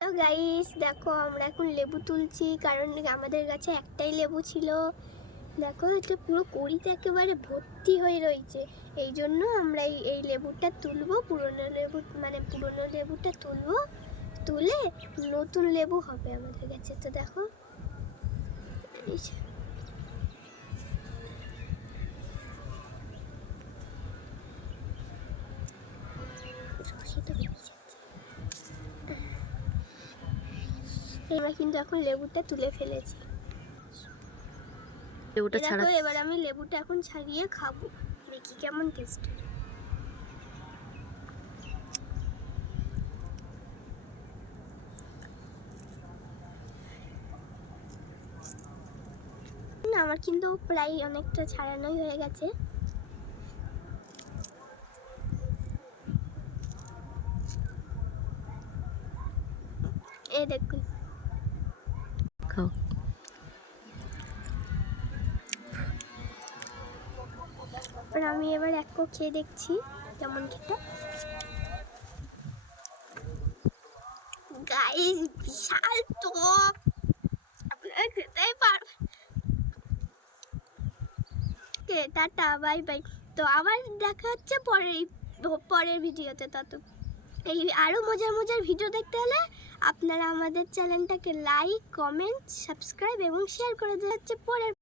তো গাইস দেখো আমরা এখন লেবু তুলছি, কারণ আমাদের গাছে একটাই লেবু ছিল। দেখো এটা পুরো কড়িতে একেবারে ভর্তি হয়ে রয়েছে। এই জন্য আমরা এই লেবুটা তুলবো, পুরনো লেবুটা তুলবো, তুলে নতুন লেবু হবে আমাদের গাছে। তো দেখো আমরা কিন্তু এখন লেবুটা তুলে ফেলেছি। লেবুটা দেখো ছাড়া এবার আমি লেবুটা এখন ছাড়িয়ে খাবো, দেখি কেমন টেস্ট। না, আমার কিন্তু প্রায় অনেকটা ছাড়ানোই হয়ে গেছে। এই দেখুন, খাও। আমি এবার এক কোপ খেয়ে দেখছি কেমন খেতে। গাইস বিশাল টক, আপনারা খেতেই পারবেন। Tata, bye bye. তো আবার দেখা হচ্ছে পরের ভিডিওতে। এই আরো মজার মজার ভিডিও দেখতে হলে আপনারা আমাদের চ্যানেলটাকে লাইক, কমেন্ট, সাবস্ক্রাইব এবং শেয়ার করে দেওয়া হচ্ছে পরের